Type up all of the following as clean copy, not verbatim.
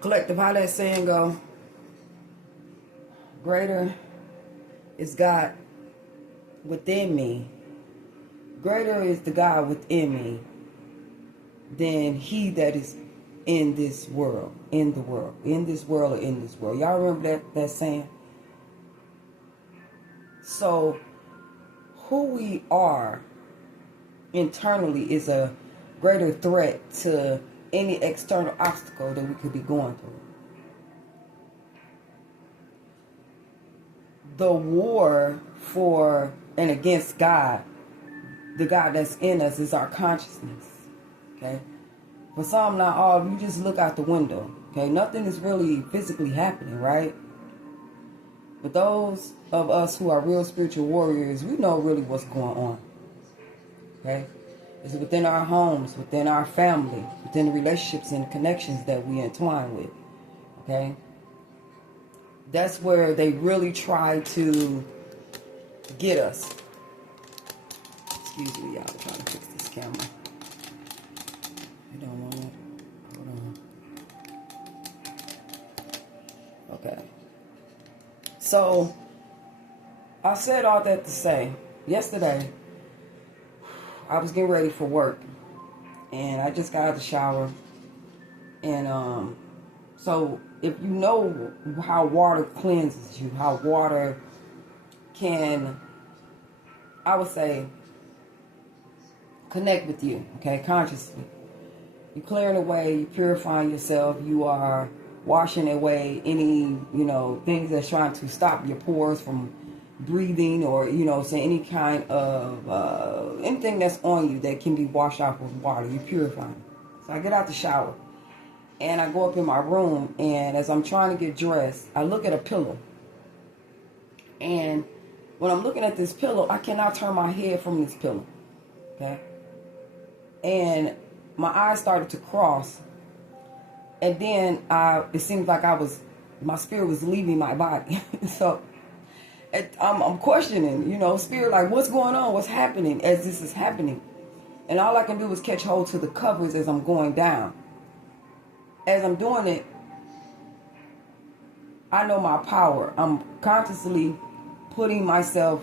Collective, how that saying go? Greater is God within me. Greater is the God within me than he that is in this world. In the world. In this world or in this world. Y'all remember that saying? So, who we are internally is a greater threat to any external obstacle that we could be going through. The war for and against God, the God that's in us, is our consciousness. Okay? For some, not all, you just look out the window. Okay? Nothing is really physically happening, right? But those of us who are real spiritual warriors, we know really what's going on. Okay? It's within our homes, within our family, within the relationships and connections that we entwine with. Okay? That's where they really try to get us. Excuse me, y'all. I'm trying to fix this camera. I don't want it. Hold on. Okay. So, I said all that to say, yesterday, I was getting ready for work. And I just got out of the shower. And, so, if you know how water cleanses you, how water can, I would say, connect with you, okay, consciously. You're clearing away, you're purifying yourself, you are washing away any, things that's trying to stop your pores from breathing or, say any kind of, anything that's on you that can be washed off with water, you're purifying. So I get out the shower. And I go up in my room, and as I'm trying to get dressed, I look at a pillow. And when I'm looking at this pillow, I cannot turn my head from this pillow. Okay? And my eyes started to cross. And then it seemed like my spirit was leaving my body. So I'm questioning, spirit, like, what's going on? What's happening as this is happening? And all I can do is catch hold to the covers as I'm going down. As I'm doing it, I know my power. I'm consciously getting myself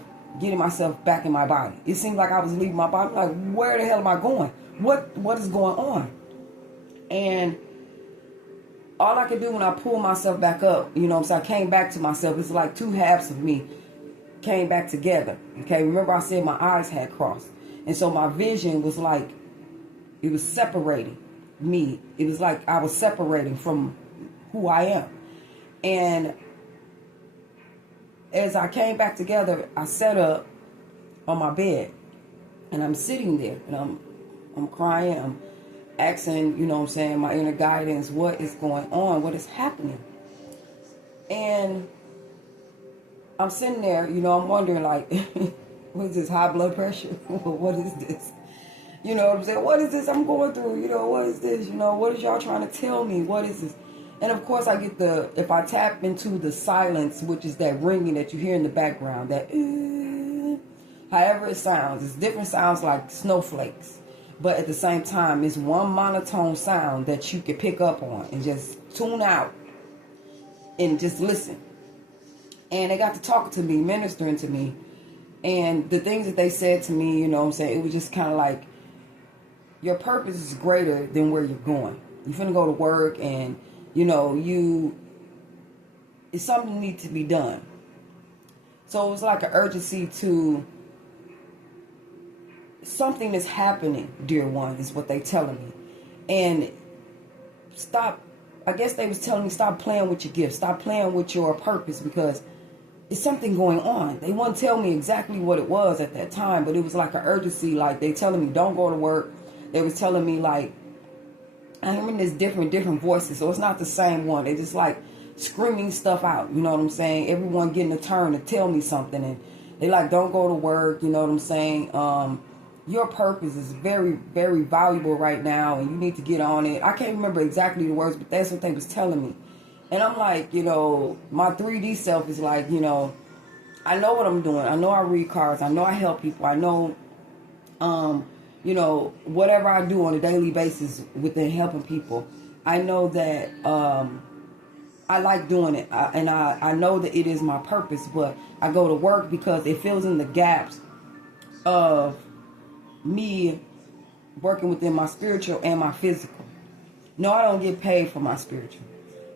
back in my body. It seemed like I was leaving my body. Like, where the hell am I going? What is going on? And all I could do when I pulled myself back up, so I came back to myself. It's like two halves of me came back together. Okay, remember I said my eyes had crossed. And so my vision was like, it was separating me. It was like I was separating from who I am. And as I came back together, I sat up on my bed and I'm sitting there and I'm crying. I'm asking, my inner guidance, what is going on? What is happening? And I'm sitting there, I'm wondering, like, what is this, high blood pressure? What is this? You know what I'm saying? What is this I'm going through? What is this? What is y'all trying to tell me? What is this? And of course I get if I tap into the silence, which is that ringing that you hear in the background, that however it sounds, it's different sounds like snowflakes. But at the same time, it's one monotone sound that you can pick up on and just tune out and just listen. And they got to talking to me, ministering to me. And the things that they said to me, it was just kind of like, your purpose is greater than where you're going. You're finna go to work and, it's something that needs to be done. So it was like an urgency to something is happening, dear one, is what they telling me. And stop, I guess they was telling me, stop playing with your gifts. Stop playing with your purpose because it's something going on. They wouldn't tell me exactly what it was at that time, but it was like an urgency. Like they telling me, don't go to work. They was telling me, like, I'm hearing this different voices, so it's not the same one. They just like screaming stuff out, you know what I'm saying? Everyone getting a turn to tell me something, and they like, don't go to work, you know what I'm saying? Your purpose is very, very valuable right now, and you need to get on it. I can't remember exactly the words, but that's what they was telling me. And I'm like, my 3D self is like, I know what I'm doing. I know I read cards. I know I help people. I know, whatever I do on a daily basis within helping people, I know that I like doing it, and I know that it is my purpose, but I go to work because it fills in the gaps of me working within my spiritual and my physical. No, I don't get paid for my spiritual,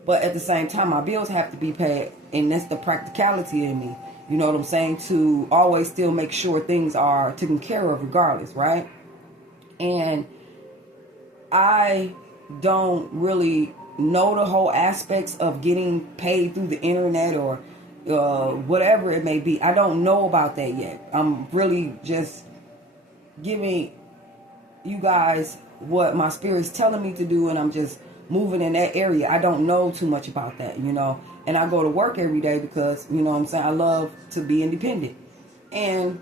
but at the same time, my bills have to be paid, and that's the practicality in me. You know what I'm saying? To always still make sure things are taken care of regardless, right? And I don't really know the whole aspects of getting paid through the internet or whatever it may be. I don't know about that yet. I'm really just giving you guys what my spirit's telling me to do, and I'm just moving in that area. I don't know too much about that, and I go to work every day because, what I'm saying, I love to be independent. And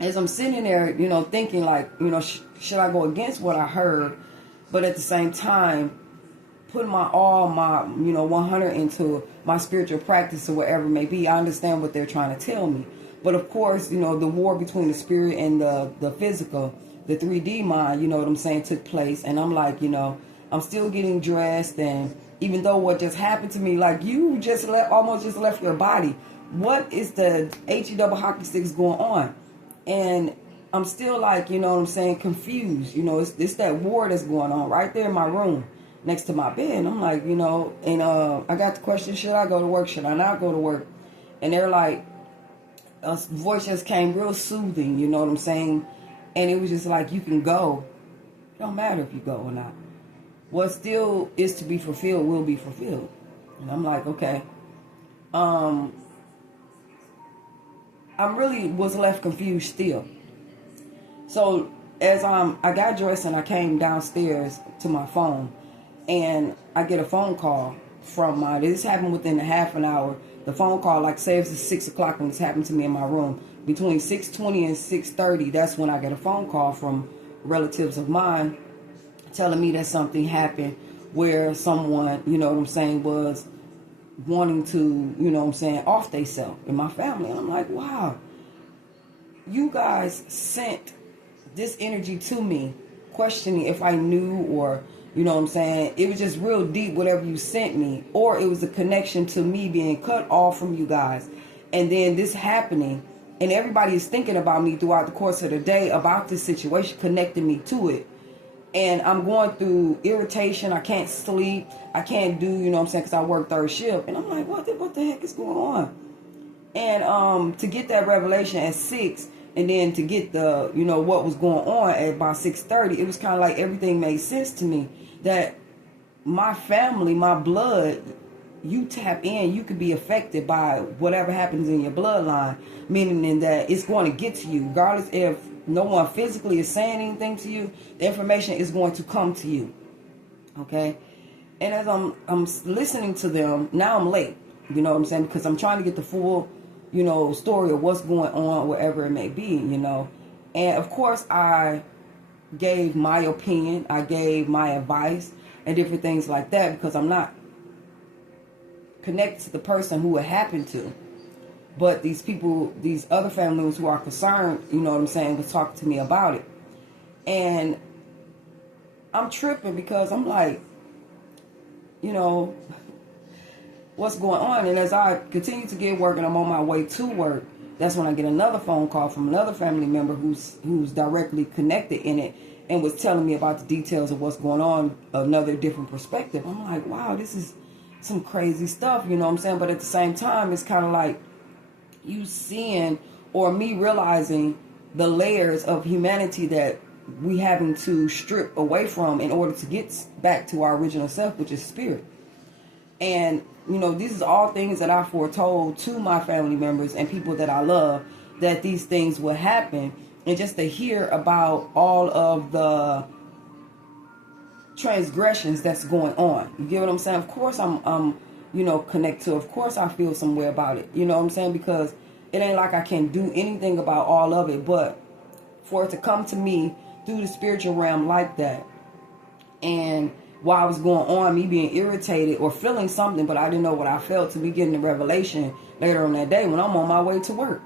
as I'm sitting there, thinking like, should I go against what I heard, but at the same time putting my 100 into my spiritual practice or whatever it may be. I understand what they're trying to tell me, but of course, the war between the spirit and the physical, the 3D mind, what I'm saying, took place. And I'm like, I'm still getting dressed, and even though what just happened to me, like, you almost just left your body. What is the HE double hockey sticks going on? And I'm still like, what I'm saying, confused. It's that war that's going on right there in my room next to my bed. And I'm like, and I got the question, should I go to work? Should I not go to work? And they're like, a voice just came real soothing, you know what I'm saying? And it was just like, you can go. It don't matter if you go or not. What still is to be fulfilled will be fulfilled. And I'm like, okay. I really was left confused still. So as I got dressed and I came downstairs to my phone, and I get a phone call from this happened within a half an hour. The phone call, like, say it's 6 o'clock when this happened to me in my room. Between 6:20 and 6:30, that's when I get a phone call from relatives of mine telling me that something happened where someone, was wanting to, off themselves in my family. And I'm like, wow, you guys sent this energy to me, questioning if I knew, or, it was just real deep, whatever you sent me, or it was a connection to me being cut off from you guys. And then this happening, and everybody is thinking about me throughout the course of the day about this situation, connecting me to it. And I'm going through irritation. I can't sleep. I can't do, because I work third shift. And I'm like, what the heck is going on? And to get that revelation at 6, and then to get the, what was going on at about 6:30, it was kind of like everything made sense to me. That my family, my blood, you tap in, you could be affected by whatever happens in your bloodline. Meaning that it's going to get to you. Regardless if no one physically is saying anything to you, the information is going to come to you. Okay? And as I'm listening to them, now I'm late. You know what I'm saying? Because I'm trying to get the full, story of what's going on, wherever it may be, And of course, I gave my opinion. I gave my advice and different things like that, because I'm not connected to the person who it happened to. But these people, these other family members who are concerned, was talking to me about it. And I'm tripping because I'm like, what's going on? And as I continue to get work and I'm on my way to work, that's when I get another phone call from another family member who's directly connected in it, and was telling me about the details of what's going on, another different perspective. I'm like, wow, this is some crazy stuff, you know what I'm saying? But at the same time, it's kind of like you seeing, or me realizing, the layers of humanity that we having to strip away from in order to get back to our original self, which is spirit. And, these is all things that I foretold to my family members and people that I love, that these things would happen. And just to hear about all of the transgressions that's going on. You get what I'm saying? Of course I'm connect to. Of course I feel some way about it. You know what I'm saying? Because it ain't like I can do anything about all of it. But for it to come to me through the spiritual realm like that, and while I was going on, me being irritated or feeling something, but I didn't know what I felt, to be getting the revelation later on that day when I'm on my way to work.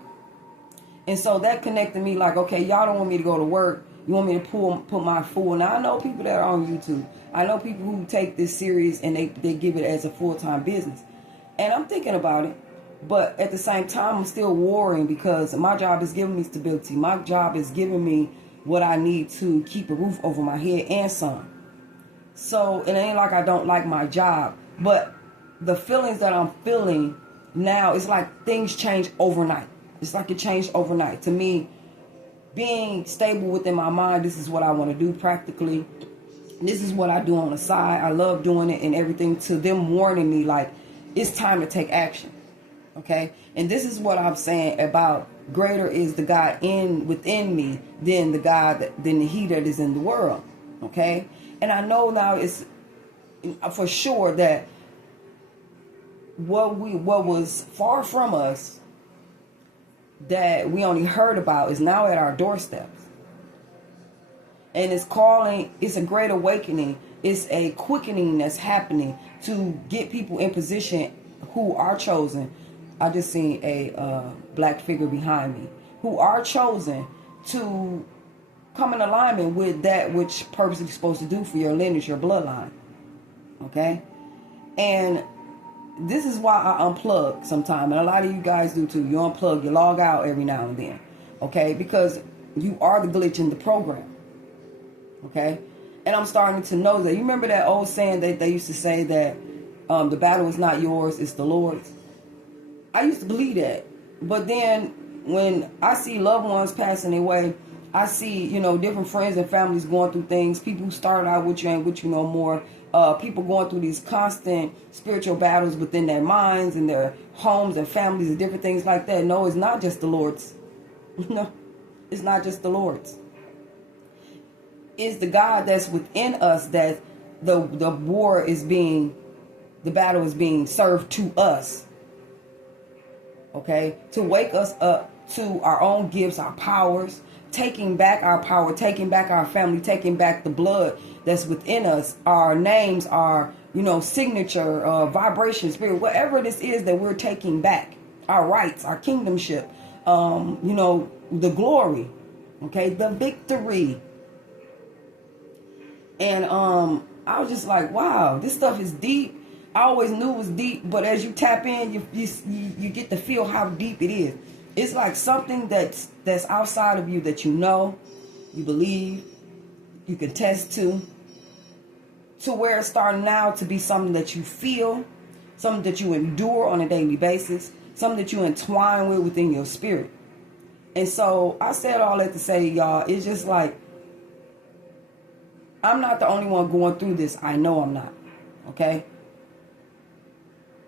And so that connected me like, okay, y'all don't want me to go to work, You want me to put my full? Now I know people that are on YouTube. I know people who take this serious and they give it as a full-time business. And I'm thinking about it. But at the same time, I'm still worrying because my job is giving me stability. My job is giving me what I need to keep a roof over my head and some. So it ain't like I don't like my job. But the feelings that I'm feeling now, it's like things change overnight. It's like it changed overnight. To me, being stable within my mind, this is what I want to do practically. This is what I do on the side. I love doing it and everything, to them warning me like it's time to take action. Okay? And this is what I'm saying about greater is the God within me than than the he that is in the world. Okay? And I know now it's for sure that what was far from us, that we only heard about, is now at our doorsteps. And it's a great awakening. It's a quickening that's happening to get people in position who are chosen. I just seen a black figure behind me, who are chosen to come in alignment with that which purpose is supposed to do for your lineage, your bloodline. Okay? And this is why I unplug sometimes, and a lot of you guys do too. You unplug, you log out every now and then, okay? Because you are the glitch in the program, okay? And I'm starting to know that. You remember that old saying that they used to say that the battle is not yours, it's the Lord's? I used to believe that. But then when I see loved ones passing away, I see, different friends and families going through things. People who started out with you ain't with you no more. People going through these constant spiritual battles within their minds and their homes and families and different things like that. No, it's not just the Lord's. No, it's not just the Lord's. It's the God that's within us that the battle is being served to us. Okay? To wake us up to our own gifts, our powers, taking back our power, taking back our family, taking back the blood that's within us, our names, our, signature, vibration, spirit, whatever this is that we're taking back, our rights, our kingdomship, the glory, okay, the victory. And I was just like, wow, this stuff is deep. I always knew it was deep, but as you tap in, you get to feel how deep it is. It's like something that's outside of you that you believe, you can test to where it's starting now to be something that you feel, something that you endure on a daily basis, something that you entwine within your spirit. And so I said all that to say, y'all, it's just like, I'm not the only one going through this. I know I'm not. Okay?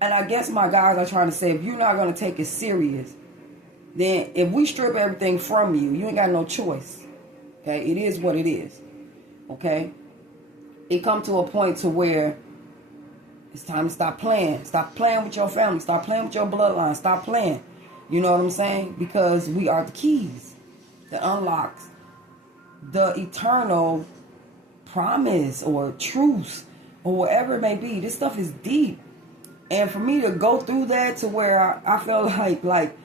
And I guess my guys are trying to say, if you're not going to take it serious, then if we strip everything from you, you ain't got no choice. Okay? It is what it is. Okay? It come to a point to where it's time to stop playing. Stop playing with your family. Stop playing with your bloodline. Stop playing. You know what I'm saying? Because we are the keys that unlocks the eternal promise or truth or whatever it may be. This stuff is deep. And for me to go through that to where I feel like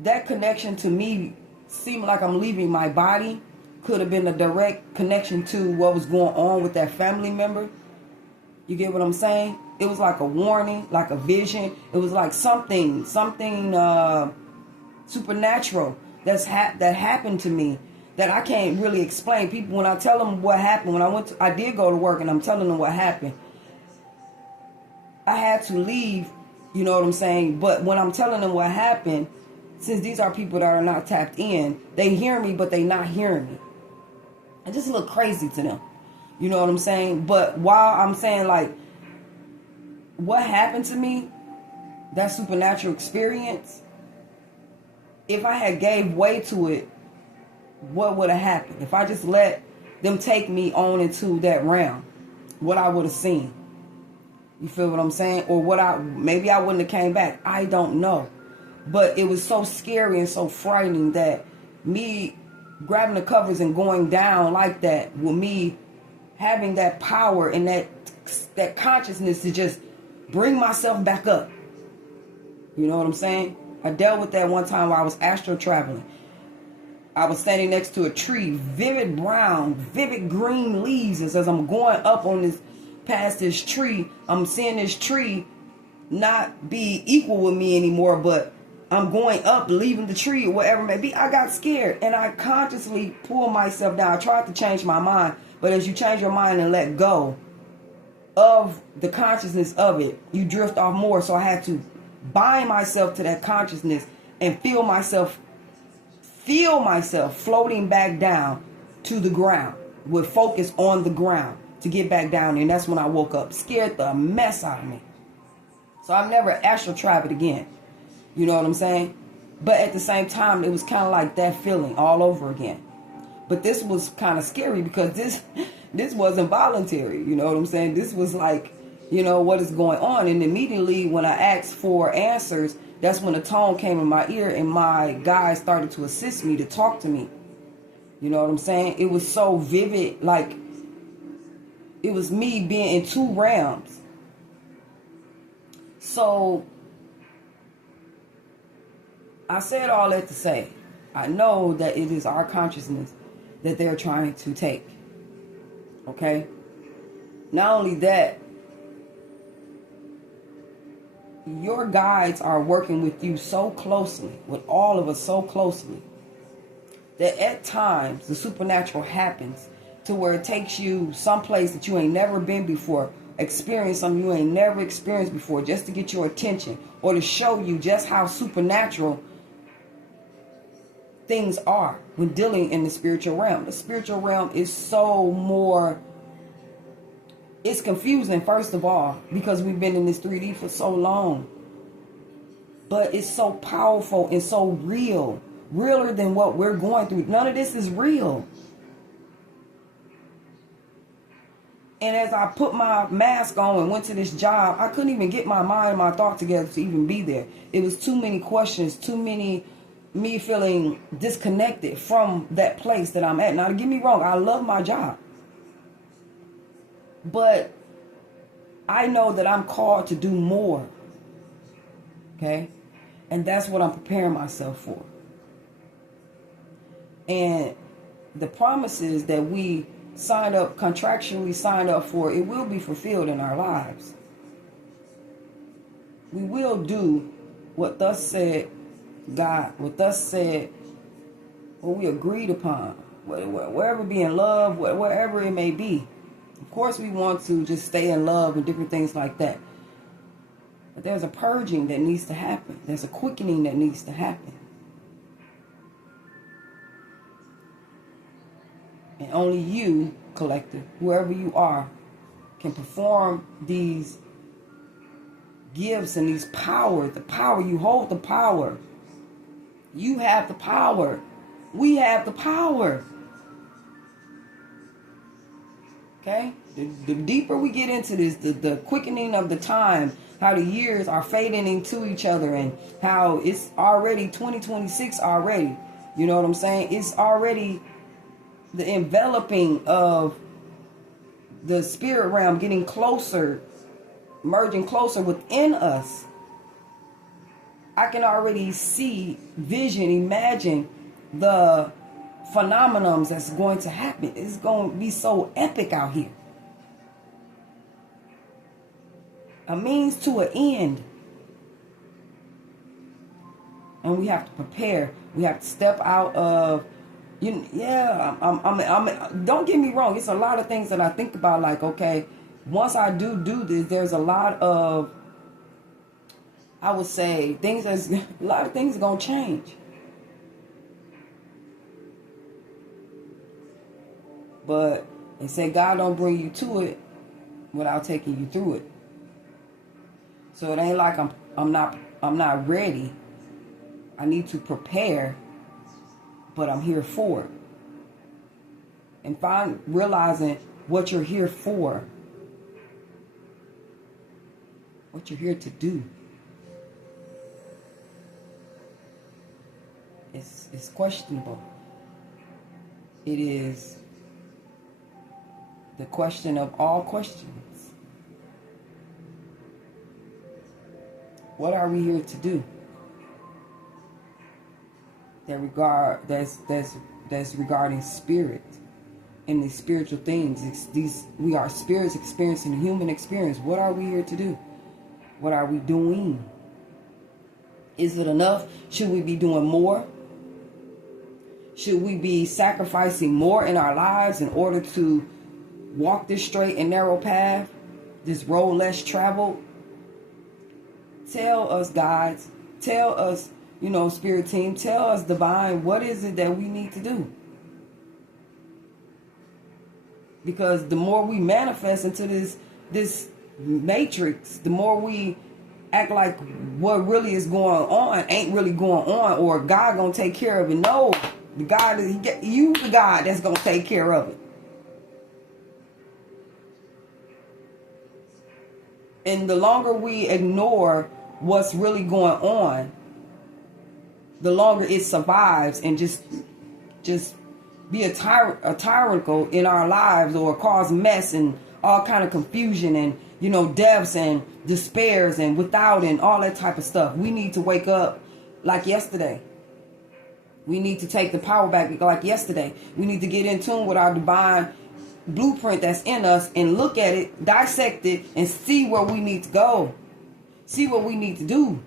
that connection to me seemed like I'm leaving my body could have been a direct connection to what was going on with that family member. You get what I'm saying? It was like a warning, like a vision. It was like something supernatural that happened to me that I can't really explain. People, when I tell them what happened, I did go to work and I'm telling them what happened. I had to leave, you know what I'm saying? But when I'm telling them what happened, since these are people that are not tapped in, they hear me, but they not hearing me. It just look crazy to them. You know what I'm saying? But while I'm saying, like, what happened to me, that supernatural experience, if I had gave way to it, what would have happened? If I just let them take me on into that realm, what I would have seen. You feel what I'm saying? Or maybe I wouldn't have came back. I don't know. But it was so scary and so frightening that me grabbing the covers and going down like that, with me having that power and that consciousness to just bring myself back up. You know what I'm saying? I dealt with that one time while I was astral traveling. I was standing next to a tree, vivid brown, vivid green leaves. And as I'm going up on this, past this tree, I'm seeing this tree not be equal with me anymore, but I'm going up, leaving the tree or whatever it may be. I got scared and I consciously pulled myself down. I tried to change my mind, but as you change your mind and let go of the consciousness of it, you drift off more. So I had to bind myself to that consciousness and feel myself floating back down to the ground with focus on the ground to get back down. And that's when I woke up, scared the mess out of me. So I've never astral traveled again. You know what I'm saying? But at the same time, it was kind of like that feeling all over again. But this was kind of scary because this wasn't voluntary. You know what I'm saying? This was like, you know, what is going on? And immediately when I asked for answers, that's when a tone came in my ear and my guide started to assist me, to talk to me. You know what I'm saying? It was so vivid, like it was me being in two realms. So I said all that to say, I know that it is our consciousness that they're trying to take. Okay? Not only that, your guides are working with you so closely, with all of us so closely, that at times the supernatural happens to where it takes you someplace that you ain't never been before, experience something you ain't never experienced before, just to get your attention or to show you just how supernatural things are when dealing in the spiritual realm. The spiritual realm is so more, it's confusing, first of all, because we've been in this 3D for so long. But it's so powerful and so real. Realer than what we're going through. None of this is real. And as I put my mask on and went to this job, I couldn't even get my mind and my thought together to even be there. It was too many questions, too many, me feeling disconnected from that place that I'm at. Now, don't get me wrong, I love my job. But I know that I'm called to do more. Okay? And that's what I'm preparing myself for. And the promises that we contractually signed up for, it will be fulfilled in our lives. We will do what thus said God, what thus said, what we agreed upon, wherever be in love, wherever it may be. Of course, we want to just stay in love and different things like that. But there's a purging that needs to happen. There's a quickening that needs to happen. And only you, collective, whoever you are, can perform these gifts and these power. The power, you hold the power. You have the power. We have the power. Okay? The deeper we get into this, the quickening of the time, how the years are fading into each other, and how it's already 2026 already. You know what I'm saying? It's already the enveloping of the spirit realm getting closer, merging closer within us. I can already see, vision, imagine the phenomenons that's going to happen. It's going to be so epic out here. A means to an end. And we have to prepare. We have to step out of, don't get me wrong. It's a lot of things that I think about, like, okay, once I do this, there's a lot of, I would say, a lot of things are going to change. But they say God don't bring you to it without taking you through it. So it ain't like I'm not ready. I need to prepare, but I'm here for it. And realizing what you're here for, what you're here to do. It's questionable. It is the question of all questions. What are we here to do? that's regarding spirit and these spiritual things. We are spirits experiencing a human experience. What are we here to do? What are we doing? Is it enough? Should we be doing more? Should we be sacrificing more in our lives in order to walk this straight and narrow path, this road less traveled? Tell us, guides. Tell us, spirit team. Tell us, divine, what is it that we need to do? Because the more we manifest into this matrix, the more we act like what really is going on ain't really going on, or God gonna take care of it. No, the God that's gonna take care of it. And the longer we ignore what's really going on, the longer it survives and just be a tyrannical in our lives, or cause mess and all kind of confusion and deaths and despairs and without and all that type of stuff. We need to wake up like yesterday. We need to take the power back like yesterday. We need to get in tune with our divine blueprint that's in us and look at it, dissect it, and see where we need to go. See what we need to do.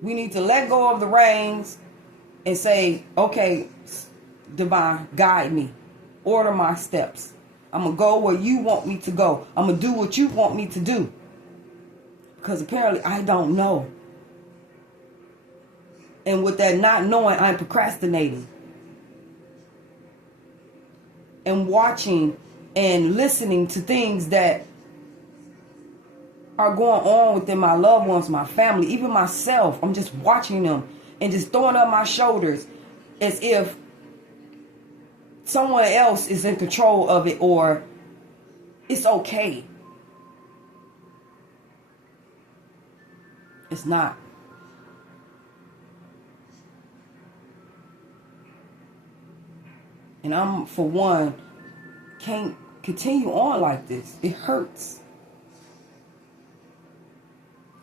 We need to let go of the reins and say, okay, divine, guide me. Order my steps. I'm going to go where you want me to go. I'm going to do what you want me to do. Because apparently I don't know. And with that not knowing, I'm procrastinating. And watching and listening to things that are going on within my loved ones, my family, even myself. I'm just watching them and just throwing up my shoulders as if someone else is in control of it, or it's okay. It's not. And I'm, for one, can't continue on like this. It hurts.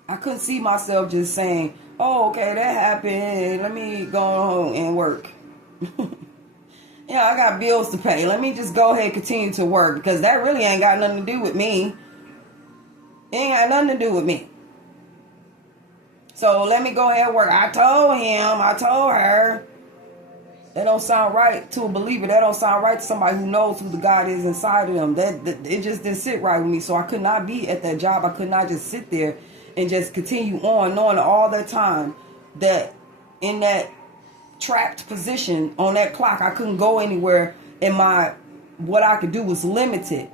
I couldn't see myself just saying, oh, okay, that happened. Let me go home and work. I got bills to pay. Let me just go ahead and continue to work, because that really ain't got nothing to do with me. It ain't got nothing to do with me. So let me go ahead and work. I told her. That don't sound right to a believer. That don't sound right to somebody who knows who the God is inside of them. That it just didn't sit right with me. So I could not be at that job. I could not just sit there and just continue on, knowing all that time that in that trapped position on that clock, I couldn't go anywhere, and what I could do was limited.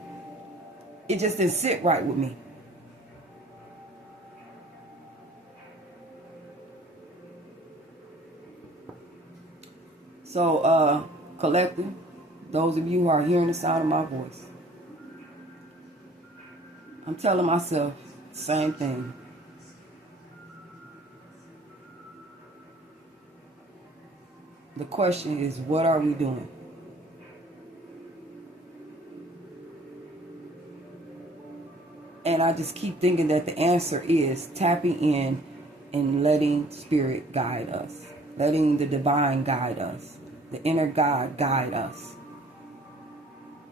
It just didn't sit right with me. So, collective, those of you who are hearing the sound of my voice, I'm telling myself the same thing. The question is, what are we doing? And I just keep thinking that the answer is tapping in and letting spirit guide us. Letting the divine guide us. The inner God guide us.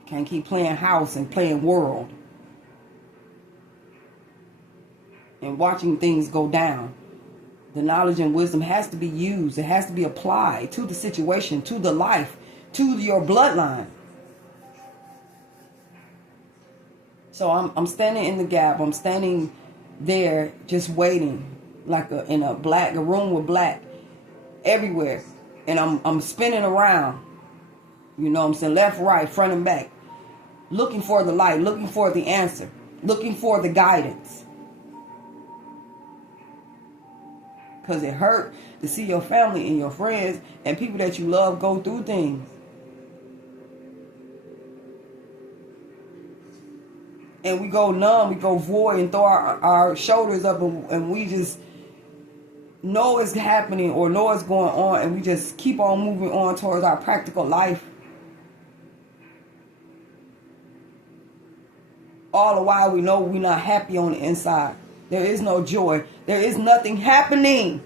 Can't keep playing house and playing world. And watching things go down. The knowledge and wisdom has to be used. It has to be applied to the situation, to the life, to your bloodline. So I'm standing in the gap. I'm standing there just waiting, like in a room with black everywhere. And I'm spinning around, I'm saying, left, right, front and back, looking for the light, looking for the answer, looking for the guidance. Because it hurt to see your family and your friends and people that you love go through things. And we go numb, we go void, and throw our shoulders up, and we just know it's happening or know it's going on, and we just keep on moving on towards our practical life. All the while we know we're not happy on the inside. There is no joy. There is nothing happening.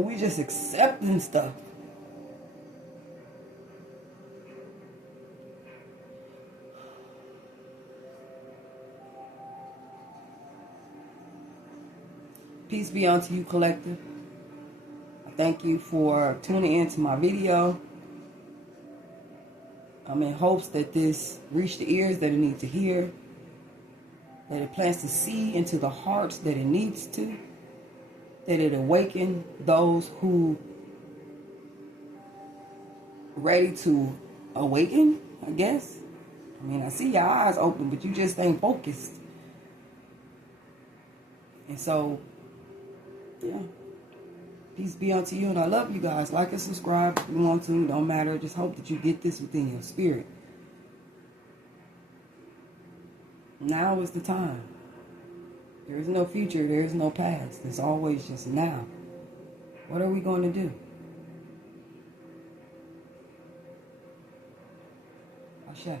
And we just accepting stuff. Peace be unto you, collective. I thank you for tuning into my video. I'm in hopes that this reach the ears that it needs to hear, that it plants the seed into the hearts that it needs to, that it awaken those who ready to awaken, I guess. I mean, I see your eyes open, but you just ain't focused. And so, yeah. Peace be unto you, and I love you guys. Like and subscribe if you want to. Don't matter. Just hope that you get this within your spirit. Now is the time. There is no future. There is no past. It's always just now. What are we going to do? Ashe.